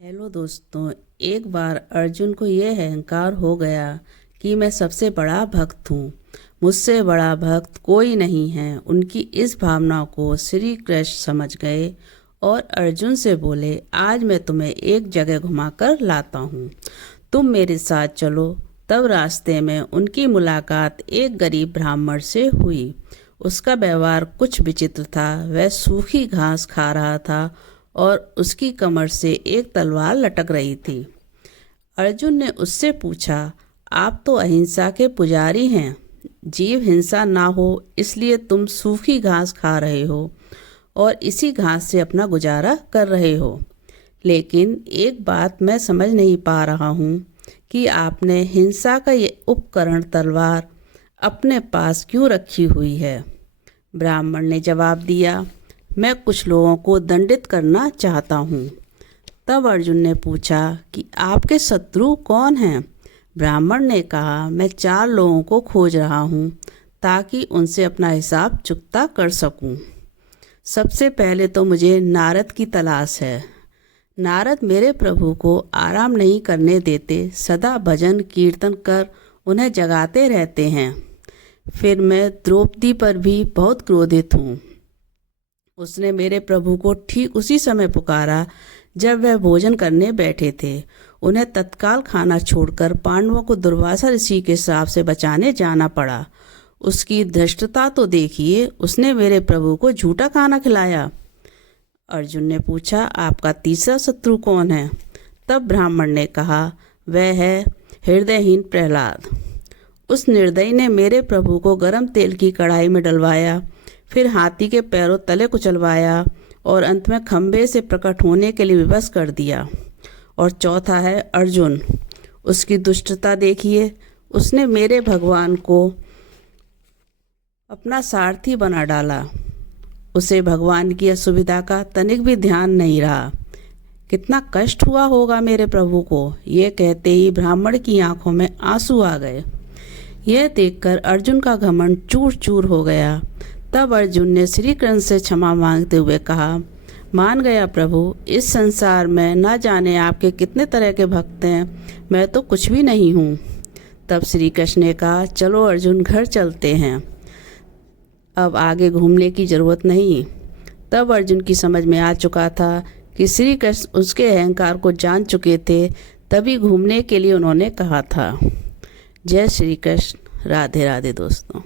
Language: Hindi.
हेलो दोस्तों। एक बार अर्जुन को यह अहंकार हो गया कि मैं सबसे बड़ा भक्त हूँ, मुझसे बड़ा भक्त कोई नहीं है। उनकी इस भावना को श्री कृष्ण समझ गए और अर्जुन से बोले, आज मैं तुम्हें एक जगह घुमाकर लाता हूँ, तुम मेरे साथ चलो। तब रास्ते में उनकी मुलाकात एक गरीब ब्राह्मण से हुई। उसका व्यवहार कुछ विचित्र था। वह सूखी घास खा रहा था और उसकी कमर से एक तलवार लटक रही थी। अर्जुन ने उससे पूछा, आप तो अहिंसा के पुजारी हैं, जीव हिंसा ना हो इसलिए तुम सूखी घास खा रहे हो और इसी घास से अपना गुजारा कर रहे हो। लेकिन एक बात मैं समझ नहीं पा रहा हूँ कि आपने हिंसा का ये उपकरण तलवार अपने पास क्यों रखी हुई है। ब्राह्मण ने जवाब दिया, मैं कुछ लोगों को दंडित करना चाहता हूँ। तब अर्जुन ने पूछा कि आपके शत्रु कौन हैं। ब्राह्मण ने कहा, मैं 4 लोगों को खोज रहा हूँ ताकि उनसे अपना हिसाब चुकता कर सकूँ। सबसे पहले तो मुझे नारद की तलाश है। नारद मेरे प्रभु को आराम नहीं करने देते, सदा भजन कीर्तन कर उन्हें जगाते रहते हैं। फिर मैं द्रौपदी पर भी बहुत क्रोधित हूँ। उसने मेरे प्रभु को ठीक उसी समय पुकारा जब वह भोजन करने बैठे थे। उन्हें तत्काल खाना छोड़कर पांडवों को दुर्वासा ऋषि के श्राप से बचाने जाना पड़ा। उसकी धृष्टता तो देखिए, उसने मेरे प्रभु को झूठा खाना खिलाया। अर्जुन ने पूछा, आपका तीसरा शत्रु कौन है। तब ब्राह्मण ने कहा, वह है हृदयहीन प्रहलाद। उस निर्दयी ने मेरे प्रभु को गर्म तेल की कढ़ाई में डलवाया, फिर हाथी के पैरों तले कुचलवाया और अंत में खंबे से प्रकट होने के लिए विवश कर दिया। और चौथा है अर्जुन। उसकी दुष्टता देखिए, उसने मेरे भगवान को अपना सारथी बना डाला। उसे भगवान की असुविधा का तनिक भी ध्यान नहीं रहा। कितना कष्ट हुआ होगा मेरे प्रभु को। ये कहते ही ब्राह्मण की आंखों में आंसू आ गए। यह देखकर अर्जुन का घमंड चूर चूर हो गया। तब अर्जुन ने श्री कृष्ण से क्षमा मांगते हुए कहा, मान गया प्रभु, इस संसार में न जाने आपके कितने तरह के भक्त हैं, मैं तो कुछ भी नहीं हूँ। तब श्री कृष्ण ने कहा, चलो अर्जुन, घर चलते हैं, अब आगे घूमने की जरूरत नहीं। तब अर्जुन की समझ में आ चुका था कि श्री कृष्ण उसके अहंकार को जान चुके थे, तभी घूमने के लिए उन्होंने कहा था। जय श्री कृष्ण। राधे राधे दोस्तों।